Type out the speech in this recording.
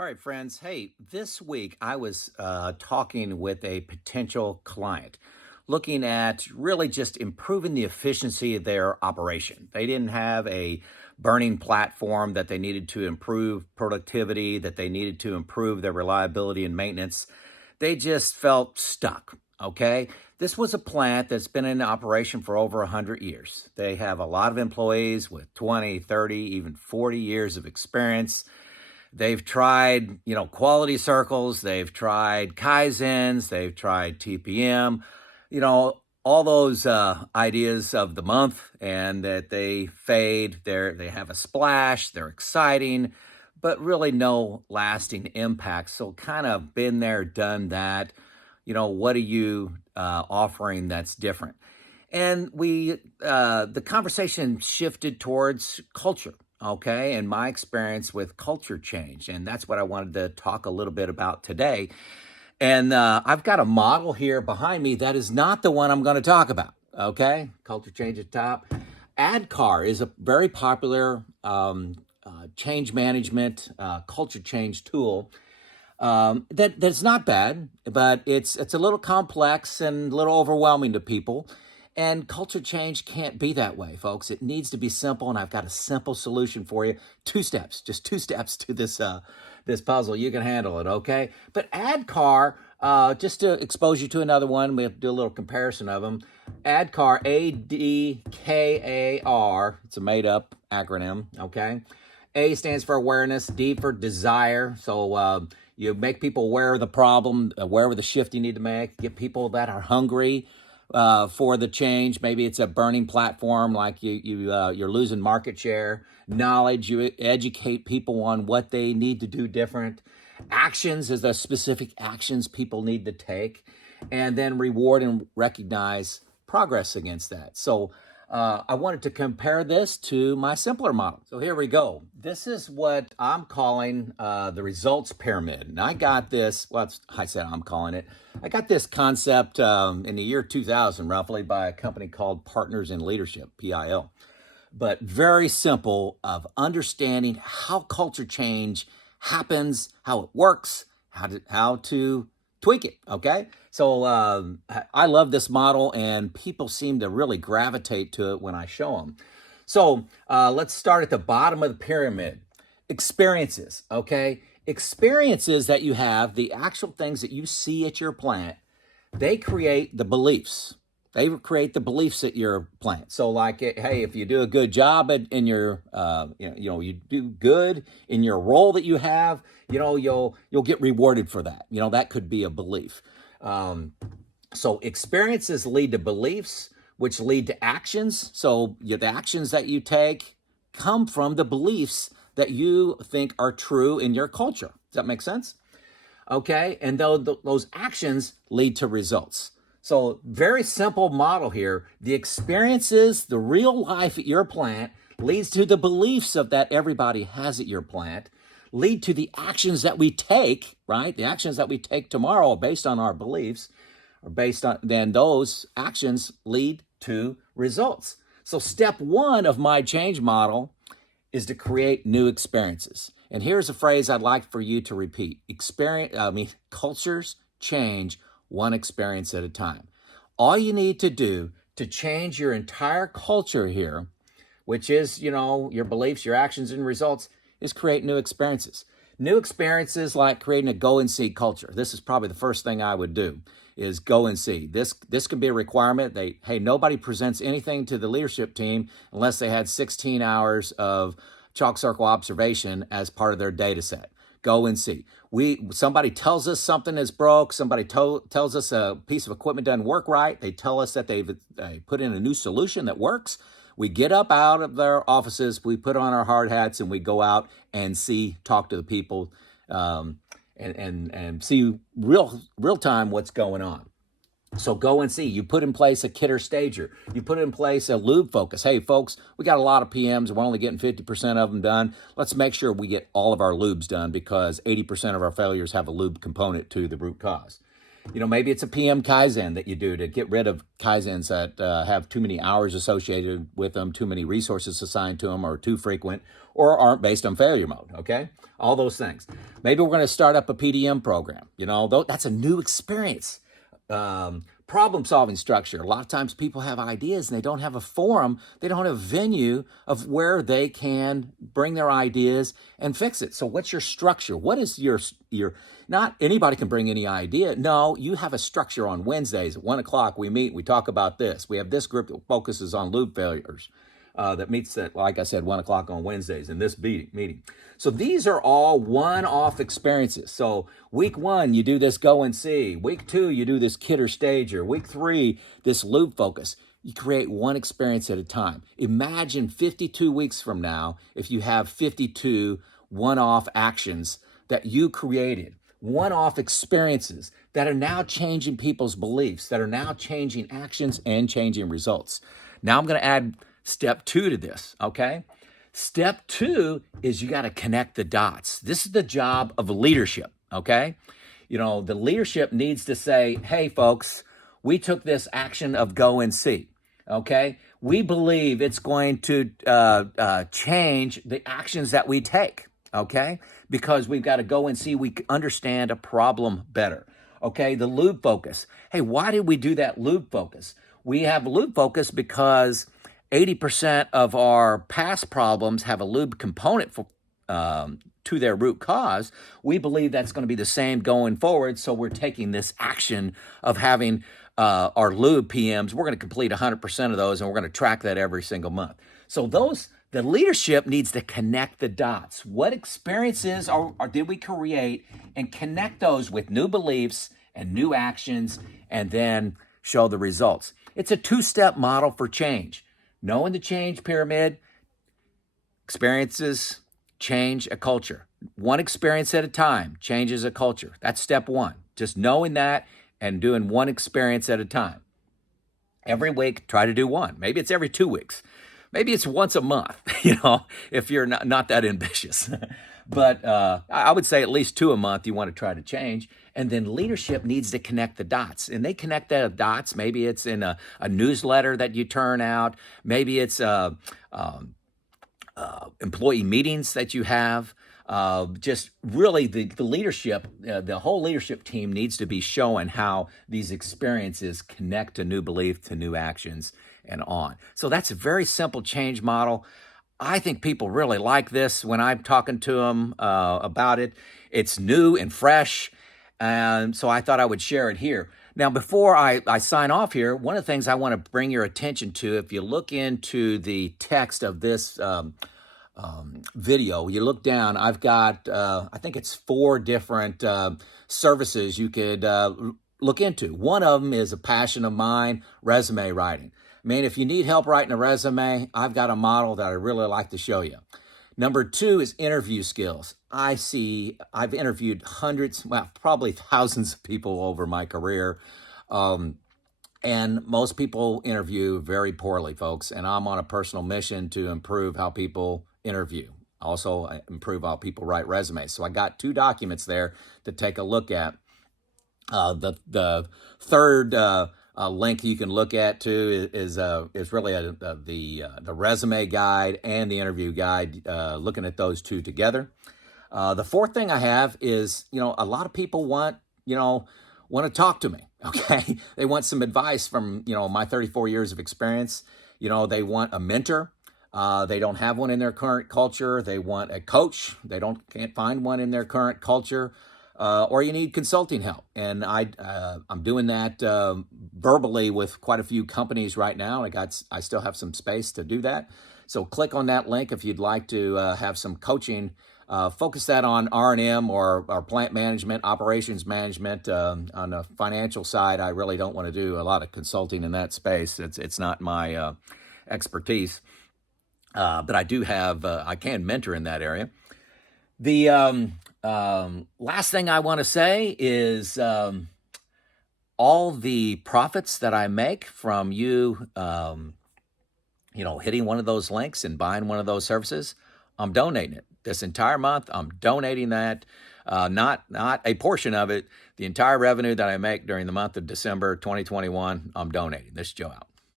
All right, friends. Hey, this week I was talking with a potential client looking at really just improving the efficiency of their operation. They didn't have a burning platform that they needed to improve productivity, that they needed to improve their reliability and maintenance. They just felt stuck. Okay. This was a plant that's been in operation for over 100 years. They have a lot of employees with 20, 30, even 40 years of experience. They've tried, quality circles, they've tried Kaizens, they've tried TPM, all those ideas of the month, and that they fade. They have a splash, they're exciting, but really no lasting impact. So kind of been there, done that. What are you offering that's different? And the conversation shifted towards culture, okay, and my experience with culture change. And that's what I wanted to talk a little bit about today. And I've got a model here behind me that is not the one I'm going to talk about, okay? Culture change at top. ADKAR is a very popular change management, culture change tool. That's not bad, but it's a little complex and a little overwhelming to people. And culture change can't be that way, folks. It needs to be simple, and I've got a simple solution for you. Just two steps to this puzzle. You can handle it, okay? But ADKAR, just to expose you to another one, we have to do a little comparison of them. ADKAR, ADKAR, it's a made-up acronym, okay? A stands for awareness, D for desire. So you make people aware of the problem, aware of the shift you need to make, get people that are hungry for the change. Maybe it's a burning platform, like you're losing market share. Knowledge, you educate people on what they need to do different. Actions is the specific actions people need to take, and then reward and recognize progress against that. So I wanted to compare this to my simpler model. So here we go. This is what I'm calling the results pyramid. And I got this, I'm calling it. I got this concept in the year 2000, roughly, by a company called Partners in Leadership, PIL. But very simple of understanding how culture change happens, how it works, how to tweak it, okay? So I love this model, and people seem to really gravitate to it when I show them. So let's start at the bottom of the pyramid. Experiences, okay? Experiences that you have, the actual things that you see at your plant, they create the beliefs. They create the beliefs at your plant. So like, hey, if you do a good job in your, you do good in your role that you have, you'll get rewarded for that. That could be a belief. So experiences lead to beliefs, which lead to actions. So the actions that you take come from the beliefs that you think are true in your culture. Does that make sense? Okay. And those actions lead to results. So very simple model here. The experiences, the real life at your plant leads to the beliefs of that everybody has at your plant, lead to the actions that we take, right? The actions that we take tomorrow are based on our beliefs, then those actions lead to results. So step one of my change model is to create new experiences. And here's a phrase I'd like for you to repeat. Cultures change one experience at a time. All you need to do to change your entire culture here, which is, your beliefs, your actions, and results, is create new experiences. New experiences like creating a go and see culture. This is probably the first thing I would do, is go and see. This can be a requirement. Nobody presents anything to the leadership team unless they had 16 hours of chalk circle observation as part of their data set. Go and see. Somebody tells us something is broke. Somebody tells us a piece of equipment doesn't work right. They tell us that they put in a new solution that works. We get up out of their offices, we put on our hard hats, and we go out and talk to the people, and see real time what's going on. So go and see. You put in place a kit stager. You put in place a lube focus. Hey, folks, we got a lot of PMs. We're only getting 50% of them done. Let's make sure we get all of our lubes done, because 80% of our failures have a lube component to the root cause. Maybe it's a PM Kaizen that you do to get rid of Kaizens that have too many hours associated with them, too many resources assigned to them, or too frequent, or aren't based on failure mode, okay? All those things. Maybe we're going to start up a PDM program. That's a new experience. Problem solving structure. A lot of times people have ideas and they don't have a forum, they don't have a venue of where they can bring their ideas and fix it. So what's your structure? What is your not anybody can bring any idea. No, you have a structure. On Wednesdays at 1:00 we meet, we talk about this. We have this group that focuses on loop failures. That meets at, like I said, 1:00 on Wednesdays in this meeting. So these are all one-off experiences. So week 1, you do this go and see. Week 2, you do this kid or stager. Week 3, this loop focus. You create one experience at a time. Imagine 52 weeks from now if you have 52 one-off actions that you created, one-off experiences that are now changing people's beliefs, that are now changing actions and changing results. Now I'm going to add step 2 to this, okay? Step 2 is you got to connect the dots. This is the job of leadership, okay? The leadership needs to say, hey, folks, we took this action of go and see, okay? We believe it's going to change the actions that we take, okay? Because we've got to go and see, we understand a problem better, okay? The loop focus. Hey, why did we do that loop focus? We have loop focus because 80% of our past problems have a loop component to their root cause. We believe that's going to be the same going forward. So we're taking this action of having our loop PMs. We're going to complete 100% of those, and we're going to track that every single month. So the leadership needs to connect the dots. What experiences did we create, and connect those with new beliefs and new actions, and then show the results. It's a 2-step model for change. Knowing the change pyramid, experiences change a culture. One experience at a time changes a culture. That's step 1. Just knowing that and doing one experience at a time. Every week, try to do one. Maybe it's every 2 weeks. Maybe it's once a month, if you're not that ambitious. But I would say at least 2 a month you want to try to change. And then leadership needs to connect the dots. And they connect the dots. Maybe it's in a newsletter that you turn out. Maybe it's employee meetings that you have. Just really the leadership, the whole leadership team needs to be showing how these experiences connect to new belief, to new actions, and on. So that's a very simple change model. I think people really like this when I'm talking to them about it. It's new and fresh, and so I thought I would share it here. Now, before I sign off here, one of the things I want to bring your attention to, if you look into the text of this video, you look down, I've got, I think it's 4 different services you could look into. One of them is a passion of mine, resume writing. Man, if you need help writing a resume, I've got a model that I really like to show you. Number 2 is interview skills. I've interviewed hundreds, well, probably thousands of people over my career. And most people interview very poorly, folks. And I'm on a personal mission to improve how people interview. Also, improve how people write resumes. So I got 2 documents there to take a look at. The third link you can look at too is really the resume guide and the interview guide. Looking at those 2 together. The 4th thing I have is, a lot of people want to talk to me. Okay, they want some advice from my 34 years of experience. They want a mentor. They don't have one in their current culture. They want a coach. They can't find one in their current culture. Or you need consulting help. And I'm doing that verbally with quite a few companies right now. I still have some space to do that. So click on that link if you'd like to have some coaching. Focus that on R&M or plant management, operations management. On the financial side, I really don't want to do a lot of consulting in that space. It's not my expertise. But I do have, I can mentor in that area. The last thing I want to say is all the profits that I make from you, hitting one of those links and buying one of those services, I'm donating it This entire month, I'm donating that. Not a portion of it. The entire revenue that I make during the month of December 2021, I'm donating. This is Joe out.